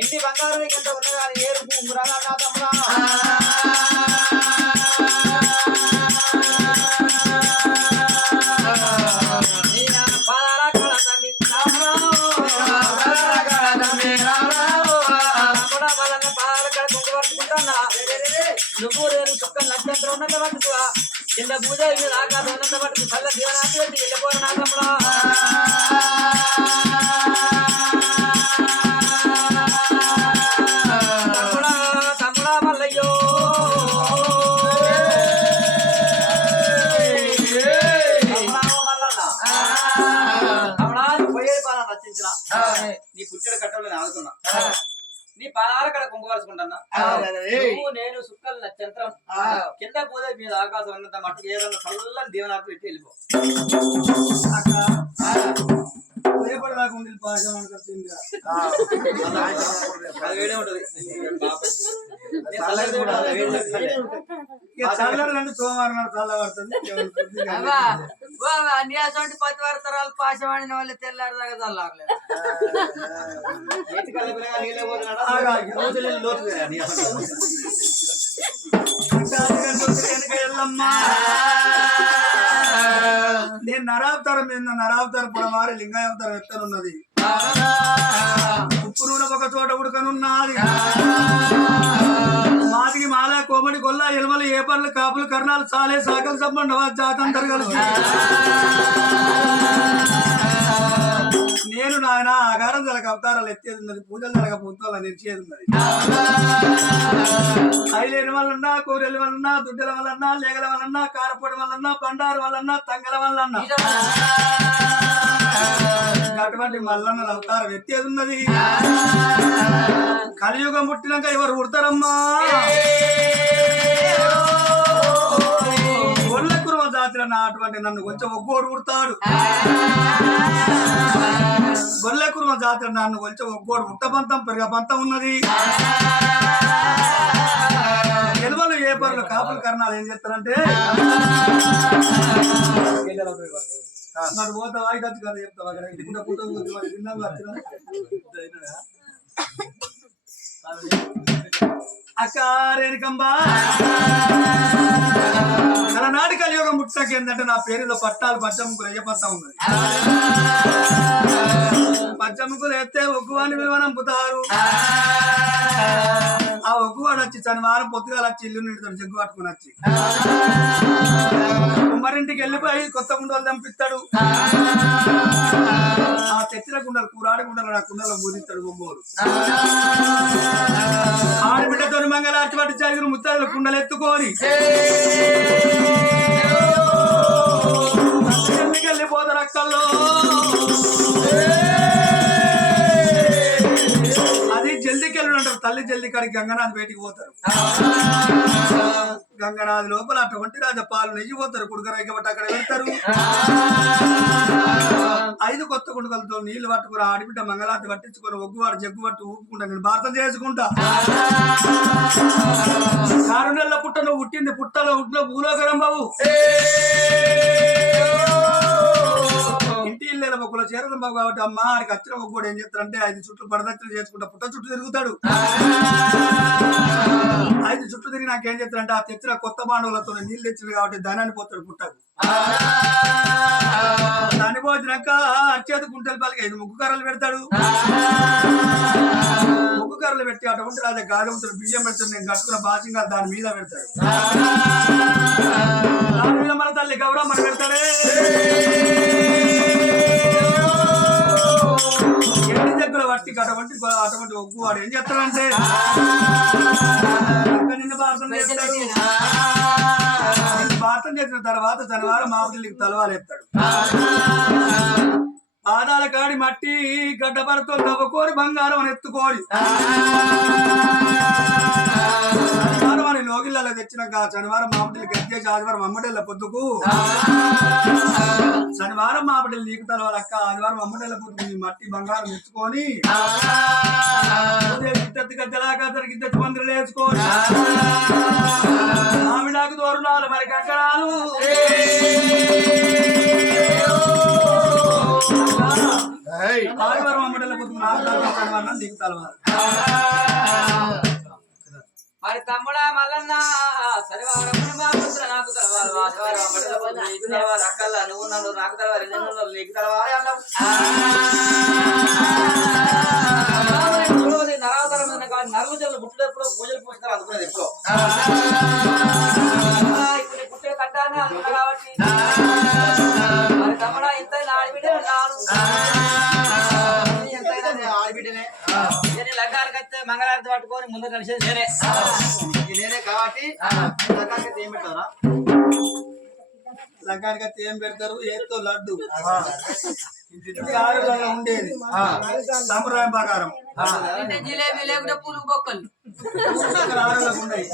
ఇంటి బంగారం ఎంత ఉన్నా కానీ ఏరుపు ఉంగరాలు నా తమ్ముడా నువ్వు నేను చుక్క నక్షత్రం ఉన్నంత పట్టుకు కింద పూజ ఆకాశం ఉన్నంత పట్టుకు చల్ల దీవనాథి పెట్టి వెళ్ళిపోరు నా తమ్ముడా తమ్ముడా మల్లయ్యో తమ్ముడా పోయేది పాలన రచించిన నీ పుట్టిన కట్టలు ఆడుతున్నా నీ పాదాల కడ కుంభవరుచుకుంటున్నా నువ్వు నేను సుక్కలు నక్షత్రం కింద పూజ మీద ఆకాశం ఉన్నంత మట్టుకు ఏదన్నా చల్లని దీవనాథి పెట్టి వెళ్ళిపో వేడే ఉంటది సోమవారం చల్లబడుతుంది అటువంటి 10 వరతరాలు పాశవాడిన వాళ్ళు తెల్లారు దాకా చల్లారలేదు నేను నరావతారం మీద నరావతారం పొడవారి లింగావతారం ఎత్తనున్నది ఉప్పు నూనె ఒక చోట ఉడకనున్నది మాదికి మాల కోమడి కొల్ల ఎలుమలు ఏపర్లు కాపులు కర్ణాలు చాలే సాకలు సంబంధ జాతంతరు కలిసి నేను నాయన ఆగారం జలక అవతారాలు ఎత్తేది ఉన్నది పూజలు జరగ పూతాల నిలిచేది ఉన్నది ఐలేని వల్లన్నా కూరెల వలన్నా దుడ్డల వలన్నా లేగల వలన్నా కారపొడి వలన్నా బండారు వలన్నా తంగల వలన్నా అటువంటి మల్లన్న అవతారం ఎత్తేది ఉన్నది కలియుగం పుట్టినాక ఎవరు పుడతారమ్మా ఒళ్ళ కురుమ జాతి అటువంటి నన్ను కొంచెం ఒగ్గోడు పుడతాడు గొల్ల కురుమ జాతర నన్ను కొంచెం ఒగ్గోడు పుట్ట పంతం పెరుగ పంతం ఉన్నది ఎలువలు ఏ పరులు కాపులు కర్ణాలు ఏం చేస్తారంటే మరి పోతా వాయిదచ్చు కదా చెప్తావా ఇక్కడ పుట్ట విన్నాము అక్కారేనికంబా అలనాటి కలియుగం ముట్టకి ఏంటంటే నా పేరులో పట్టాలు పచ్చముకులు అయ్యపత్తా ఉన్నది పచ్చముకులు ఎత్తే ఒగ్గువాడిని విలువనంపుతారు ఆ ఒగ్గువాడు వచ్చి శనివారం పొద్దుగా వచ్చి ఇల్లు నిండుతాడు జగ్గు పట్టుకుని వచ్చి కుమ్మరింటికి వెళ్ళిపోయి కొత్త కుండలు చంపిస్తాడు ఆ తెచ్చిన కుండలు కూరాడి కుండలు నా కుండలో పూజిస్తాడు ఒంగోలు ఆడబిడ్డతో మంగళార్చి పట్టి ఐదుగురు ముత్తాయిలు కుండలు ఎత్తుకొని వెళ్ళిపోతారు అక్కల్లో అది జల్దికెళ్ళుడు అంటారు తల్లి జల్ది కాడికి గంగనాథ్ బయటికి పోతారు గంగనాథ్ లోపల అటువంటి రాజ పాలు నెయ్యి పోతారు కుడుకరాయికి బట్టి అక్కడ వెళ్తారు 5 కొత్త కుడుకలతో నీళ్లు పట్టుకుని ఆడిబిడ్డ మంగళార్తి పట్టించుకొని ఒగ్గువాడు జగ్గు పట్టు ఊపుకుంటా నేను భారతం చేసుకుంటా 6 నెలల పుట్ట నువ్వు పుట్టింది పుట్టలో ఉట్లో భూలోకరం బాబు ఇంటి ఇళ్ళ మొక్కలో చేరడం బాబు కాబట్టి అమ్మ ఆడికి వచ్చిన ఒగ్గుడు ఏం చేస్తారంటే 5 చుట్లు పడదచ్చలు చేసుకుంటా పుట్ట చుట్టూ తిరుగుతాడు 5 చుట్టూ తిరిగి నాకేం చేస్తారంటే ఆ తెచ్చిన కొత్త బాండవులతో నీళ్ళు తెచ్చింది కాబట్టి ధనాన్ని పోతాడు పుట్టకు దాన్ని పోచినాక అర్చేది గుంటలు పలికి 5 ముగ్గు కర్రలు పెడతాడు ముగ్గు కర్రలు పెట్టి అటువంటి రాజా గాలి ఉంటాడు బియ్యం పెడతాడు నేను కట్టుకున్న బాసింగా దాని మీద పెడతాడు దాని మీద మన తల్లి గౌరవం మన పెడతాడే ఏడు దగ్గర పట్టి అటువంటి ఒగ్గు వాడు ఏం చేస్తాడంటే నిన్న భారతం చేస్తాడు భారతం చేసిన తర్వాత శనివారం మామిడికి తలవాలు ఎత్తాడు పాదాల కాడి మట్టి గడ్డపరతో తవ్వుకోరి బంగారం అని ఎత్తుకోరి శనివారం అని లోగిళ్ళలో తెచ్చినాక శనివారం మామిడిలు గట్టేసి ఆదివారం అమ్మడేళ్ళ పొద్దుకు శనివారం మామిడిలు నీకు తలవాలక్క ఆదివారం అమ్మడేళ్ళ పొద్దుకు మట్టి బంగారం ఎత్తుకొని గిద్దెత్తి గద్దెలాగా గిద్దెత్తి మందిరం వేసుకొని మామిడాకు తోరణాలు మరి కంకణాలు ఆదివారం అమ్మడేళ్ళ పొద్దుకు నాకు నీకు తలవాలి మరి తమ్ముడా మల్లన్న శనివారం మా పుత్ర నాకు తలవాలి ఆదివారం అమ్మడేళ్ళ పొద్దు నీకు తలవాలి అక్కల్లా నువ్వు నన్ను నాకు తలవాలి నీకు తలవాలి అన్నావు నరావతరం నరుగు జల్లు పుట్టేప్పుడు పూజలు పూస్తారు అనుకునేది ఎప్పుడో ఇప్పుడు పుట్టే కట్టాలని అనుకున్నా కాబట్టి మరి తమ్ముడా ఎంతైనా ఆడబిడ్డ కాను ఎంతైనా ఆడబిడ్డనే నేను లగ్గానికి వస్తే మంగళారతి పట్టుకొని ముందు కలిసేది నేనే కాబట్టి లగ్గానికి అయితే ఏం పెట్టారా లగ్గానికి అయితే ఏం పెడతారు ఏతో లడ్డు ఆరులలో ఉండేది సాంప్రదాయం ప్రకారం జిలేబీ లేకుంటే పులుగు బొక్కలు ఆరులకు ఉన్నాయి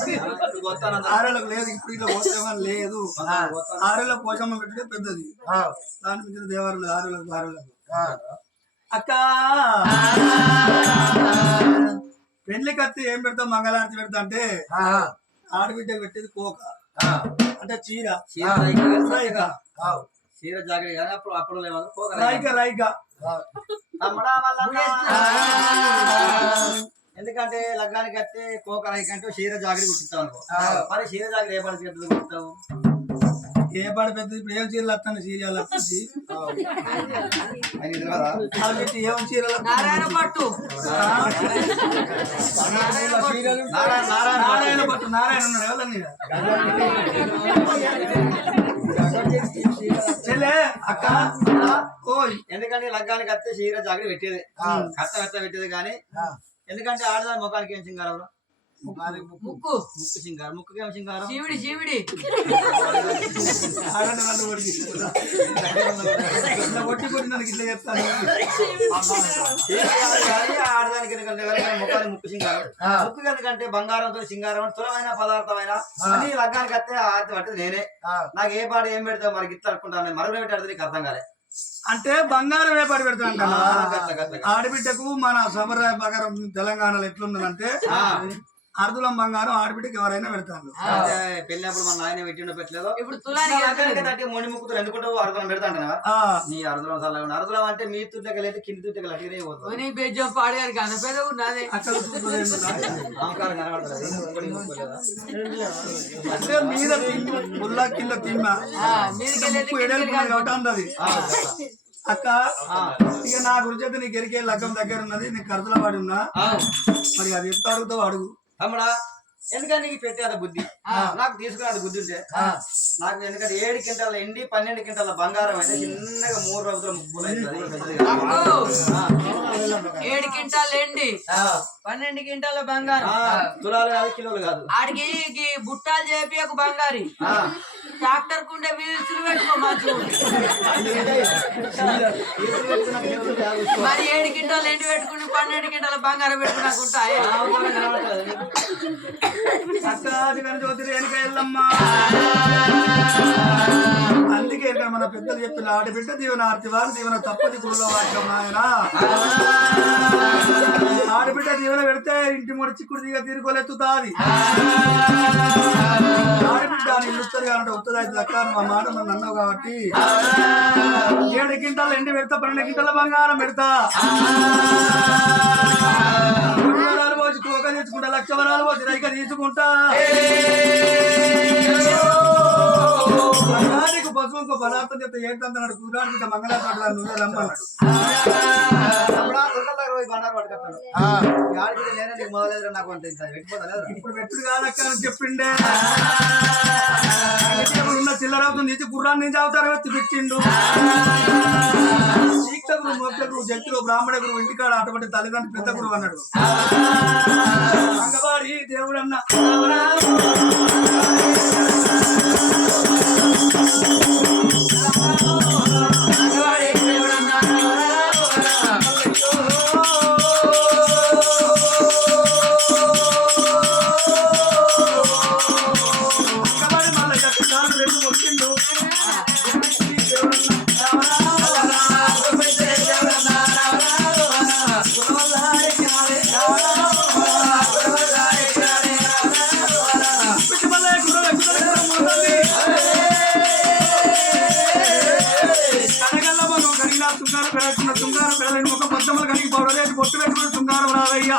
ఆరులకు లేదు ఇప్పుడు ఇట్లా పోసేమని లేదు ఆరులకు పోషమ్మ పెట్టే పెద్దది దాని మించిన దేవారులు ఆరులకు అక్క పెళ్లి కత్తి ఏం పెడతావు మంగళారతి పెడతా అంటే ఆడబిడ్డకు పెట్టేది కోక అంటే చీర చీర జాగ్రత్త కానీ అప్పుడు అప్పుడు రైక ఎందుకంటే లగ్గానికి వస్తే కోక రైక అంటే చీర జాగ్రత్త కుట్టిస్తావు అనుకో మరి చీర జాగ్రత్త ఏ పడి కుట్టిస్తావు ఏ పాడు పెద్దది ఇప్పుడు ఏం చీరలు వస్తాను సీరియల్ వస్తుంది ఏం చీరలు నారాయణ పట్టు నారాయణ పట్టు నారాయణ ఉన్నాడు ఎవరని చెల్లే అక్క ఓయ్ ఎందుకంటే లగ్గానికి వస్తే చీర జాగ్రత్త పెట్టేది కత్త పెట్టేది కానీ ఎందుకంటే ఆడదాని ముఖానికి ఏం సింగారం ముక్కు సింగారం ముక్కుకి ఏం సింగారం శివుడి ఒట్టి కొట్టి నాకు ఇట్లా చెప్తాను ఆడదానికి ఎందుకంటే ముఖానికి ముక్కు సింగారం ముక్కు ఎందుకంటే బంగారంతో సింగారం తులమైన పదార్థమైన అన్ని లగ్గానికి వస్తే ఆడత పట్టేది నేనే నాకు ఏ పాట ఏం పెడతావు మరి గిట్ల అనుకుంటాను మరొక పెట్టాడు నీకు అర్థం కాలే అంటే బంగారం ఏ పాటు పెడతా అంటాను ఆడబిడ్డకు మన సంప్రదాయ ప్రకారం తెలంగాణలో ఎట్లున్నదంటే అర్ధులం బంగారం ఆడబిడ్డకి ఎవరైనా పెడతాను పెళ్ళినప్పుడు మన నాయన పెట్టిండో పెట్టలేదు ఇప్పుడు తులానికి మొండి ముక్కుతులు ఎందుకుంటావు అర్ధులం పెడతాను నీ అర్ధులం సలహా అర్ధులం అంటే మీ తుట్టకి లేదు కింది తుట్టకి అట్లనే పోతుంది బెజ్జం పాడగారు కనపేద ఉన్నది అంటే మీద పుల్లా కింద తిమ్మ కాబట్టి అక్క ఇక నా గురించి అయితే నీకు ఎరికే లగ్గం దగ్గర ఉన్నది నీకు ఖర్చుల వాడి ఉన్నా మరి అది ఎంత అడుగుతావు అడుగు తమ్ముడా ఎందుకంటే నీకు పెట్టేది బుద్ధి నాకు తీసుకునేది బుద్ధి ఉంటే నాకు ఎందుకంటే 7 క్వింటాల ఎండి 12 క్వింటాల బంగారం అయితే చిన్నగా 3 రోజుల ముక్కులు 7 క్వింటాల ఎండి 12 క్వింటాల బంగారం తులాలు కాదు కిలోలు కాదు ఆడికి బుట్టాలు చేపి ఒక బంగారి ట్రాక్టర్ కుండే వీల్సులు పెట్టుకో మరి 7 క్వింటాలు ఎండి పెట్టుకుని 12 క్వింటాల బంగారం పెట్టుకున్నాకుంటాయి అందుకే మన పెద్దలు చెప్పిన ఆడబిడ్డ దీవెన ఆర్తివారు దీవెన తప్పది గురులో వాక్యం నాయన ఆడబిడ్డ దీవెన పెడితే ఇంటి ముడి చిక్కుడు దిగ తీరుకోలేతుతాది ఆడబిడ్డ ఇల్లుస్తారు కాబట్టి ఉత్తది అయితే అక్క మా మాట మనం అన్నావు కాబట్టి 7 క్వింటాల ఎండి పెడతా 12 క్వింటాల బంగారం పెడతా పోసి కోక తీసుకుంటా 1,00,000 వరాలు పోసి రైక తీసుకుంటా నీకు పశువు ఇంకో పదార్థం చెప్తే ఏంటన్నాడు కూరానికి మంగళారు నువ్వే రమ్మన్నాడు ఇప్పుడు పెట్టుడు కాదక్క అని చెప్పిండే ఉన్న చిల్లరవుతుంది నుంచి గుర్రాన్ని నుంచి అవుతారు ఎత్తి పెట్టిండు శీక్షకుడు మోక్ష గురువు జంతులు బ్రాహ్మణ గురువు ఇంటికాడ అటువంటి తల్లిదండ్రులు పెద్ద గురువు అన్నాడు అంగవాడి దేవుడు అన్న పెట్టుకున్న శృంగారం పిల్లలని ముఖం పొద్దమ్మలు కలిగి పౌడరేసి పొట్టు పెట్టుకున్న శృంగారం రావయ్యా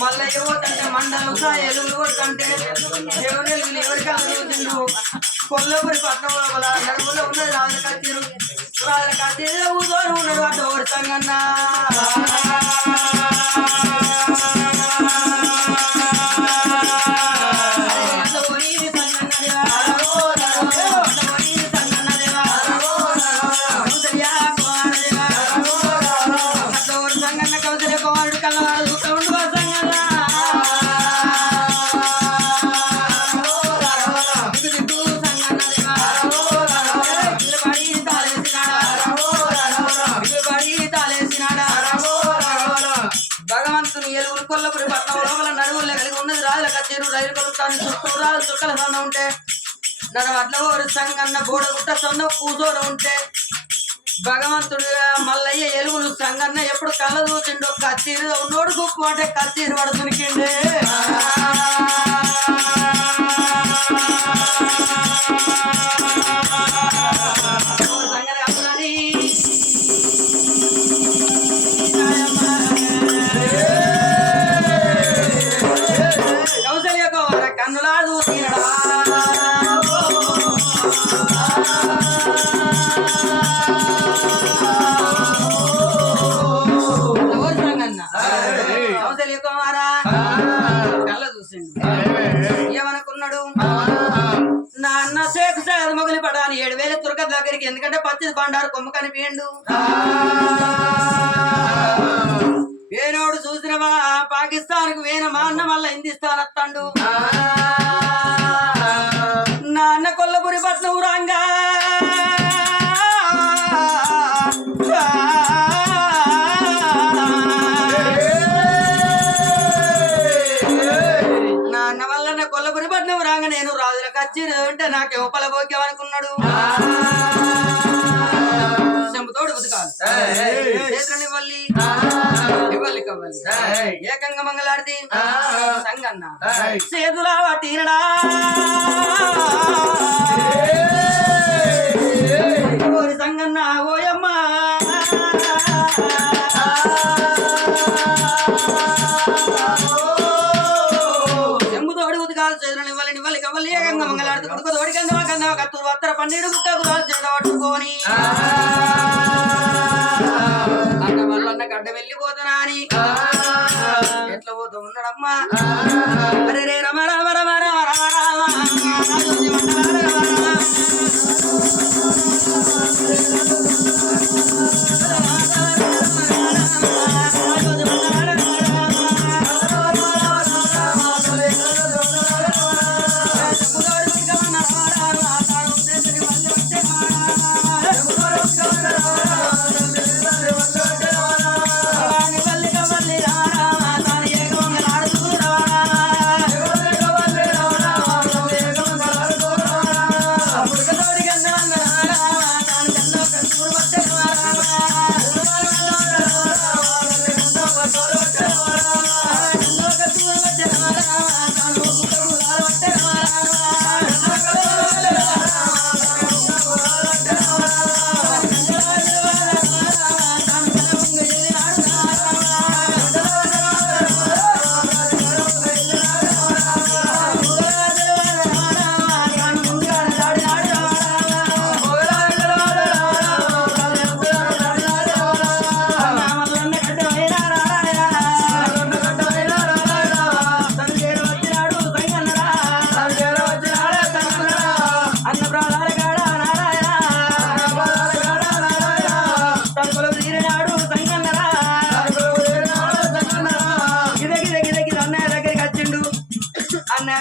మళ్ళీ ఏమోతంటే మండలం ఎలుగులు కొడుకంటే దేవుని ఎవరికి ఆలోచించు కొల్లపురి పట్టణం లోపల నడుములో ఉన్నది రాజు కత్తిరు ఊదోరు ఉన్నాడు అటు ఓడి సంగన్న కొల్లపురి పట్టణం లోపల నడువుల్లో కలిగి ఉన్నది రాజుల కచేరు రైలు కొలుతాను చుట్టూ రాజు చుక్కల సొన్న ఉంటే నన్ను అట్ల ఓరి సంగన్న గోడ గుట్ట సొన్న కూజోర ఉంటే భగవంతుడిగా మల్లయ్య ఎలుగులు సంగన్న ఎప్పుడు కళ్ళ చూసిండు కత్తిరు ఉన్నోడు గుప్పు అంటే కత్తిరు వాడు దునికిండే సంగన అన్నది కన్నులాదు తీరడా కళ్ళ చూసిండు ఏమనుకున్నాడు నాన్న సేకు సార్ మొగలి పడాలి 7,000 తురక దగ్గరికి ఎందుకంటే పచ్చిది బండారు కొమ్మ కనిపిండు వేనోడు చూసినవా పాకిస్తాన్ కు వేన మా అన్న మళ్ళా హిందీస్తాన్ వస్తాడు నాన్న కొల్లపురి పట్నం ఊరంగా నాన్న వల్ల నా కొల్లపురి పట్నం రాంగ నేను రాజుల కచ్చి అంటే నాకేమో పలబోక్యం అనుకున్నాడు చెంపుతోడు బతుకాలి ఏకంగా మంగళారతి సంగన్న సేతులా పట్టినడా సంగన్న ఓయమ్మ చెంబుతోడి ఉతకాలు చేతులు నివ్వలి కవ్వలి ఏకంగా మంగళారతి కొడుకు తోడి కంద కత్తు వత్తర పన్నీరు కుక్కకు చేత పట్టుకొని అన్న వల్ల గడ్డ వెళ్ళిపోతున్నా అని ఎట్లా పోతూ ఉన్నాడమ్మా అరే రే రమ రమ రమ రమ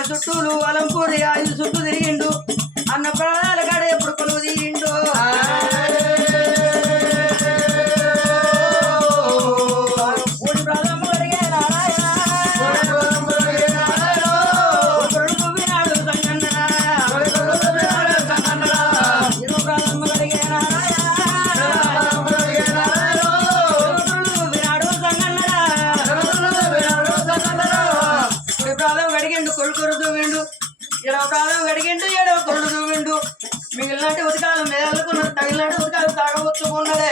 చుట్టూలు అలంపూరి ఐదు చుట్టూ తిరిగిండు అన్న ప్రాణాల కాడ ఎప్పుడు కొలువు తీయిండు ఊడి ప్రాణం అడిగే నారాయణ వినాడు సంగన్నరా ఇరు ప్రాణం అడిగే నారాయణ వినాడు సంగన్నరా ఊడి ప్రాణం అడిగిండు కొడుకు విండు ఎడవ ప్రాణం అడిగిండు ఎడవ కొడుకు విండు మిగిలినట్టు ఉదకాలు మేలుకున్నాడు తగిలినట్టు ఉదకాలు తాగవచ్చుకున్నాడే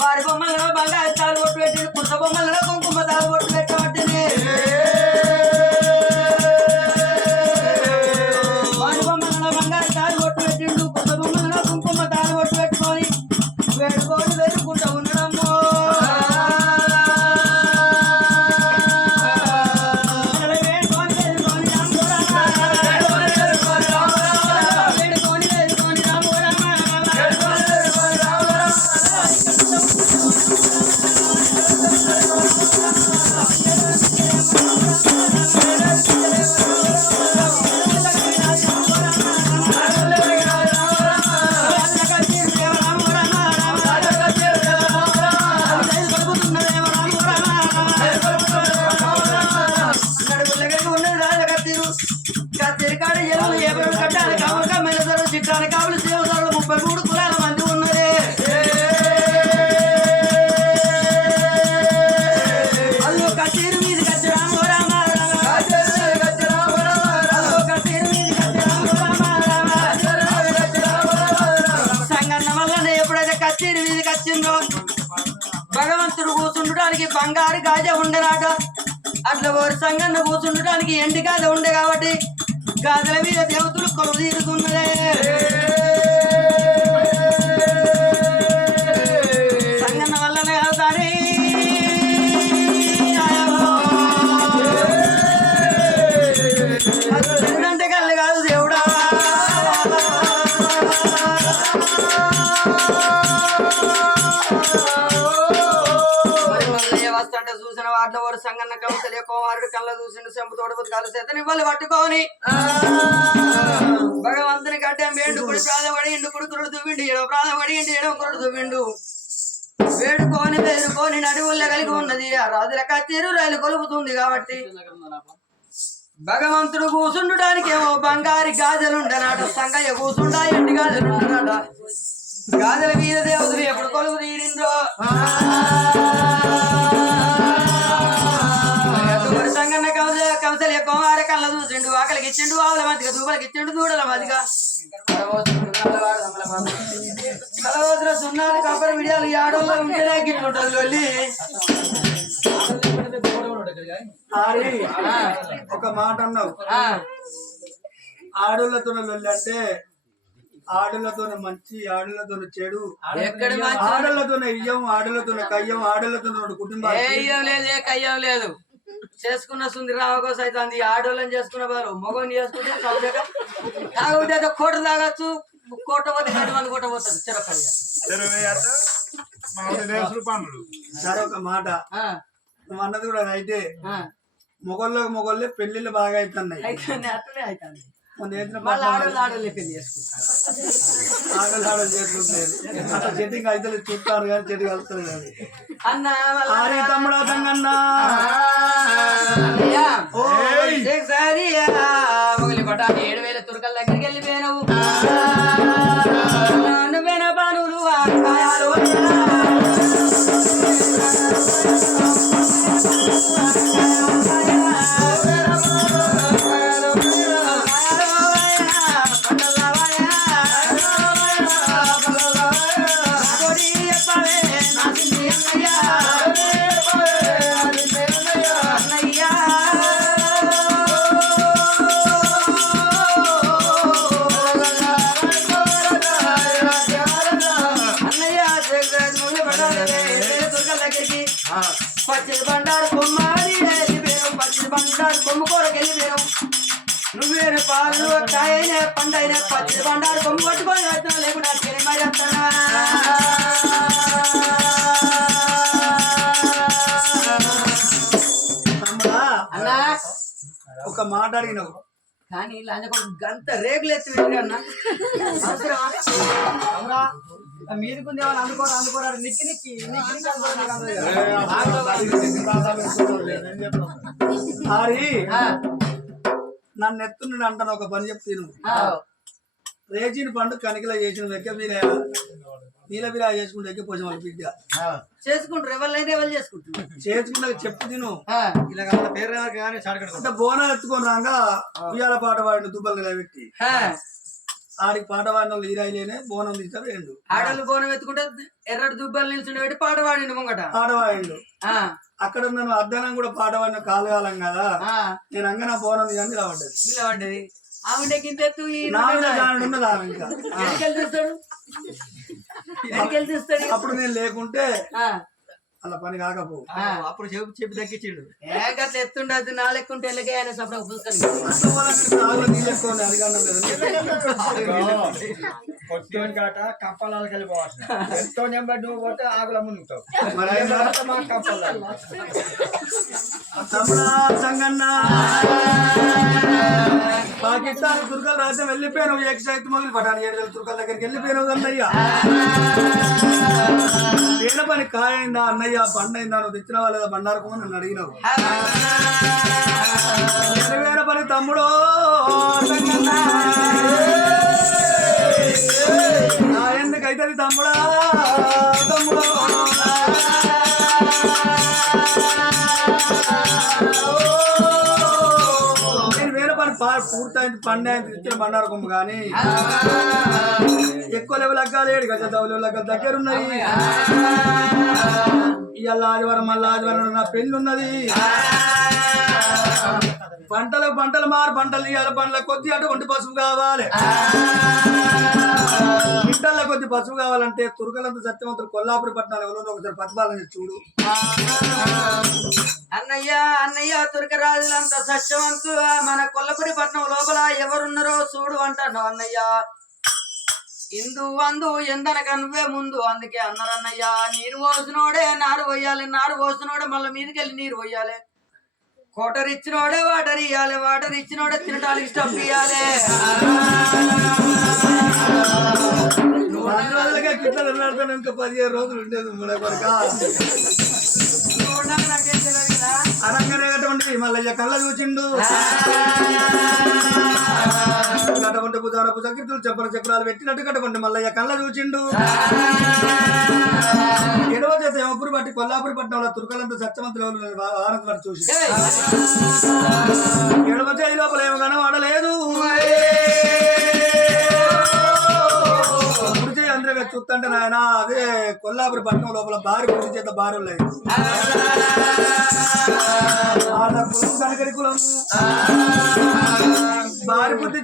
వారి బొమ్మలను బంగారు తాలు కొట్టు పెట్టి కుర్త బొమ్మలను కుంకుమ తాలు కొట్టు పెట్టబట్టింది వారి బొమ్మలను బంగారు తాలు కొట్టు పెట్టిండు కుర్త బొమ్మలను కుంకుమ తాలు కొట్టు పెట్టుకొని వేడుకొని వెతుకుంటూ ఉండడము చిట్టానికి కావులు సేవదారులు 33 కులాల మంది ఉన్నదే అల్లు కచేరు మీది కచ్చరామ రామ కచేరు మీది కచ్చరామ సంగన్న వల్లనే ఎప్పుడైతే కచేరి మీది కచ్చిందో భగవంతుడు కూర్చుండటానికి బంగారు గాజ ఉండేనాట అట్లా ఓరి సంగన్న కూర్చుండటానికి ఎండి గాజ ఉండే కాబట్టి గాజల మీద దేవతలు కొలువు తీరుతున్నదే సంగన్న వల్లనే అవుతానే అంటే కళ్ళు కాదు దేవుడా కళ్ళ చూసిండు చెంపు తోట బతుకాలు చేతని వాళ్ళు పట్టుకొని భగవంతుని గడ్డం వేండు కుడి ప్రాధపడి ఇండు కుడి కురుడు దువ్విండు ఏడో ప్రాధపడి ఇండు ఏడో కురుడు దువ్విండు వేడుకొని నడువుల్లో కలిగి ఉన్నది ఆ రాజుల కచ్చేరు రైలు కొలుపుతుంది కాబట్టి భగవంతుడు కూసుండడానికి ఏమో బంగారి గాజలుండనాట సంగయ్య కూసుండా ఎండి గాజలుండనాట గాజల వీర దేవతలు ఎప్పుడు కొలువు తీరిండ్రో సంగన్న కంసలి కుమార కళ్ళ చూసిండు ఆకలికి ఇచ్చిండు ఆవుల మధ్యగా దూపలకి ఇచ్చిండు దూడల మధ్యగా కలవద్ర సున్నాలు కబ్బరి విడియాలు ఆడోళ్ళు ఉంటేనే గిట్లుంటది వెళ్ళి ఒక మాట అన్నావు ఆడోళ్ళతో లొల్లి అంటే ఆడోళ్ళతో మంచి ఆడోళ్ళతో చెడు ఆడోళ్ళతో ఇయ్యం ఆడోళ్ళతో కయ్యం ఆడోళ్ళతో కుటుంబాలు ఏం లేదు కయ్యం లేదు చేసుకున్న సుంది రావకోసం అయితే ఆడోళ్ళని చేసుకున్న వారు మగని చేసుకుంటే సబ్జెక్ట్ తాగుంటే కోట తాగొచ్చు కోట పోతే 2 మంది కోట పోతుంది సరే ఒక మాట నువ్వు అన్నది కూడా అయితే మొగళ్ళే పెళ్లిళ్ళు బాగా అవుతున్నాయి అట్లనే అవుతుంది ఆడలు చేసుకుంటారు అట్లా చెట్టింగ్ అయితే చూస్తారు కానీ చెట్టు కలుస్తారు కానీ ఆరే తమ్ముడా సంగన్నా మొగలి పట్ట 7,000 తురకల దగ్గరికి వెళ్ళిపోయినావు నువ్వేనా బానులు పచ్చడి బండారు కొమ్మాడి వెళ్ళిపోయావు పచ్చడి బండారు కొమ్ము కూరకి వెళ్ళిపోయావు నువ్వేను పాలు కాయన పండైన పచ్చడి బండారు కొమ్ము పట్టుకొని వెళ్తున్నావు లేకుండా మరి వస్తానా అన్నా ఒక మాట అడిగినావు కానీ గంత రేగులు ఎత్తి అన్న మీదికుంది ఏమని అందుకోరా నిక్కి నన్ను ఎత్తున్న అంటాను ఒక పని చెప్తాను రేచిన పండు కనికలా చేసిన దగ్గర మీరు నీల బిరా చేసుకుంటే ఎక్కి పోసిన వాళ్ళ బిడ్డ చేసుకుంటారు ఎవరైనా ఎవరు చేసుకుంటే చెప్పు తిను ఇలా పేరు అంటే బోనాలు ఎత్తుకొని రాగా ఉయ్యాల పాట పాడిన దుబ్బలు నిలబెట్టి ఆడికి పాట పాడిన వాళ్ళు ఈరాయిలేనే బోనం తీస్తారు 2 ఆడలు బోనం ఎత్తుకుంటే ఎర్రటి దుబ్బలు నిల్చుండి పెట్టి పాట పాడిండు ముంగట పాట పాడిండు అక్కడ నన్ను అర్ధనం కూడా పాట పాడిన కాలగాలం కదా నేను అంగన బోనం తీయని నిలబడ్డది ఆమె కింద ఉన్నది ఆమె ఇంకా అప్పుడు నేను లేకుంటే అలా పని కాకపో అప్పుడు చెప్పి దక్కించిండు గట్ల ఎత్తుండదు నా లెక్కుంటే వెళ్ళకే ఆయన సపడ కాట కప్పలాలకు వెళ్ళిపోవచ్చు ఎంతో నెంబర్ నువ్వు పోతే ఆకుల మునుగుతావు పాకిస్తాన్ తుర్కల రాజ్యం వెళ్ళిపోయాను ఎక్సైత్ మొదలు పటాను 7,000 తుర్కల దగ్గరికి వెళ్ళిపోయాను అన్నయ్య ఏడ పని కాయైందా అన్నయ్య బండైందా నువ్వు తెచ్చిన వాళ్ళ బండారకు నన్ను అడిగినావు వేరే పని తమ్ముడు ఎందుకైతే తమ్ముడా తమ్ముడు నేను వేరే పని పూర్తయింది పండైంది ఇచ్చిన బండారు కొమ్ము కానీ ఎక్కువ లెవెల్ అగ్గాలి 7 గజాల లెవెల్ అగ్గాలి దగ్గర ఉన్నాయి ఇవాళ ఆదివారం మళ్ళీ ఆదివారం నా పెళ్లి ఉన్నది పంటలు మారు పంటలు ఇవాళ పంటల కొద్ది అటువంటి పసుపు కావాలి గింటల కొద్ది పసుపు కావాలంటే తుర్కలంతా సత్యవంతులు కొల్లాపురి పట్టణాలు ఎవరో ఒకసారి ప్రతిపాదన చూడు అన్నయ్య తుర్కరాజులంతా సత్యవంతులు మన కొల్లపురి పట్నం లోపల ఎవరున్నారో చూడు అంటాను అన్నయ్య ఇందు అందు ఎందనక నువ్వే ముందు అందుకే అన్నారు అన్నయ్య నీరు పోసినోడే నారు పోయాలి నారు పోసినోడే మళ్ళీ మీదకెళ్ళి నీరు పోయాలి కోటర్ ఇచ్చినోడే వాటర్ ఇయ్యాలి, వాటర్ ఇచ్చినోడే తినటానికి స్టఫ్ ఇయ్యాలి. నువ్వు 10 రోజులుగా కిట్లలో ఉన్నాడుతాను, ఇంకా 15 రోజులు ఉండేది మూడే కొరక. నాకేం తెలియదు కదా. అనంగనేటువంటి మల్లయ్య కళ్ళ చూచిండు. కటవంటి భుజాన భుజకీర్తులు చెప్పర చక్రాలు పెట్టినట్టు కటవంటి మల్లయ్య కళ్ళ చూచిండు. ఎడవ చేత యమపురి బట్టి కొల్లాపురి పట్టణంలో తుర్కలంతా సత్యవంతులు ఆనంద పట్టి చూసి ఎడవ చేయి లోపల ఏమో కనబడలేదు. అందరూ చూస్తుంటే నాయన అదే కొల్లాపురి పట్టణం లోపల భారీ పుట్టి చేత భార్య లేదు. వాళ్ళ కులం కనకరి కులం భారీ పుట్టి